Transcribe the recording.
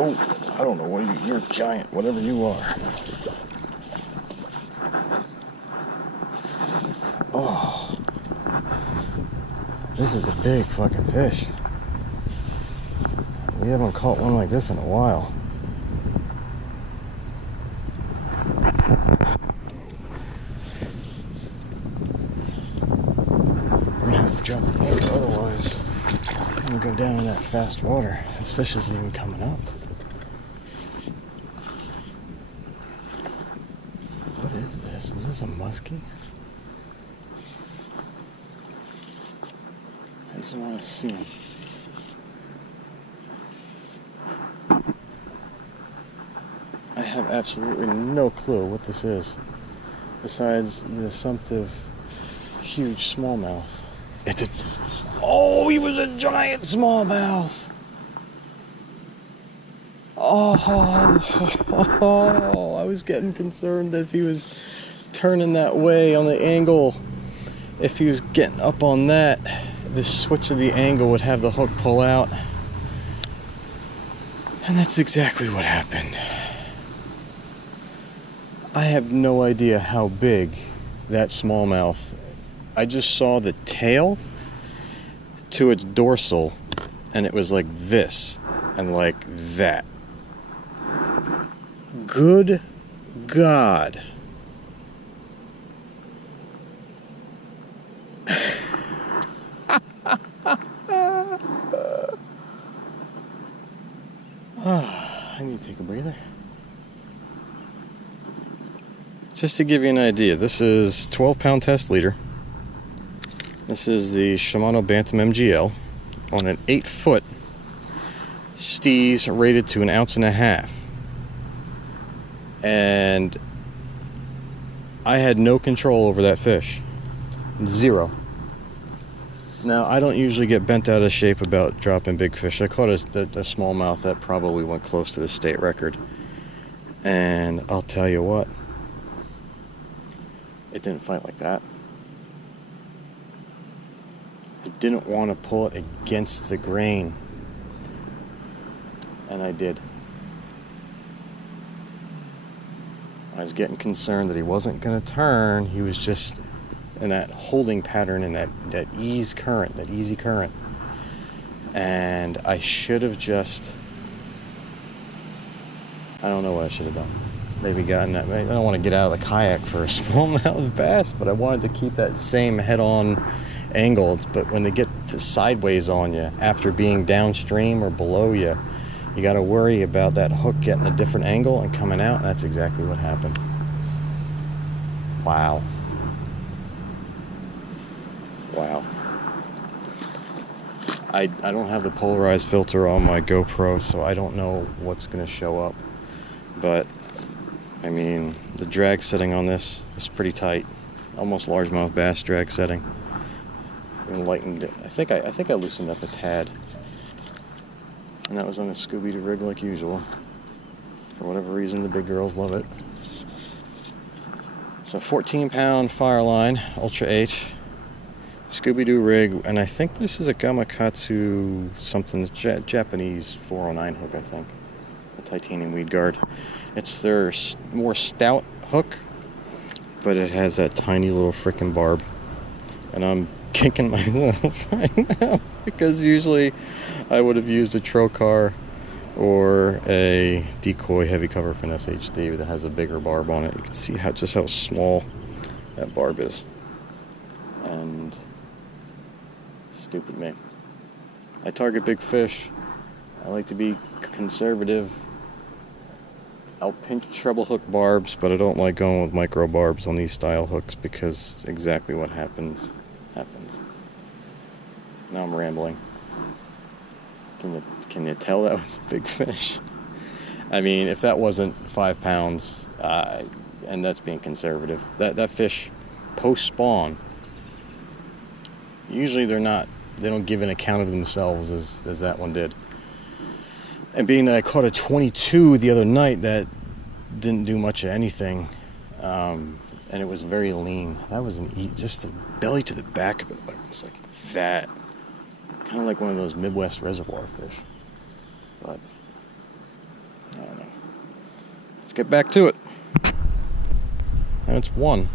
Oh, I don't know what you're giant, whatever you are. Oh, this is a big fucking fish. We haven't caught one like this in a while. We're gonna have to jump the anchor, otherwise I'm gonna go down in that fast water. This fish isn't even coming up. What is this? Is this a muskie? I just want to see him. I have absolutely no clue what this is, besides the assumptive huge smallmouth. Oh, he was a giant smallmouth. Oh, I was getting concerned that if he was turning that way on the angle, if he was getting up on that, the switch of the angle would have the hook pull out. And that's exactly what happened. I have no idea how big that smallmouth. I just saw the tail to its dorsal, and it was like this and like that. Good God. I need to take a breather. Just to give you an idea, this is 12-pound test leader. This is the Shimano Bantam MGL on an 8-foot Steez rated to 1.5 ounces. And I had no control over that fish. Zero. Now, I don't usually get bent out of shape about dropping big fish. I caught a smallmouth that probably went close to the state record. And I'll tell you what, it didn't fight like that. I didn't want to pull it against the grain. And I did. I was getting concerned that he wasn't going to turn. He was just in that holding pattern, in that easy current. And I should have just, I don't know what I should have done. Maybe gotten that. I don't want to get out of the kayak for a smallmouth bass, but I wanted to keep that same head-on angle. But when they get sideways on you after being downstream or below you, you got to worry about that hook getting a different angle and coming out. And that's exactly what happened. Wow. Wow. I don't have the polarized filter on my GoPro, so I don't know what's going to show up. But, I mean, the drag setting on this is pretty tight. Almost largemouth bass drag setting. And lightened it. I think I loosened up a tad. And that was on a Scooby-Doo rig like usual. For whatever reason, the big girls love it. So 14-pound Fireline Ultra H. Scooby-Doo rig, and I think this is a Gamakatsu something, Japanese 409 hook, I think. The titanium weed guard. It's their more stout hook, but it has that tiny little frickin' barb. And I'm kicking myself right now, because usually I would have used a Trocar or a Decoy heavy cover finesse HD that has a bigger barb on it. You can see just how small that barb is. And stupid me. I target big fish. I like to be conservative. I'll pinch treble hook barbs, but I don't like going with micro barbs on these style hooks because exactly what happens. Now I'm rambling. Can you tell that was a big fish? I mean, if that wasn't 5 pounds, and that's being conservative, that fish post spawn, usually they don't give an account of themselves as that one did. And being that I caught a 22 the other night that didn't do much of anything, and it was very lean. That was just the belly to the back of it was like that. Kind of like one of those Midwest reservoir fish. But, I don't know. Let's get back to it. And it's one.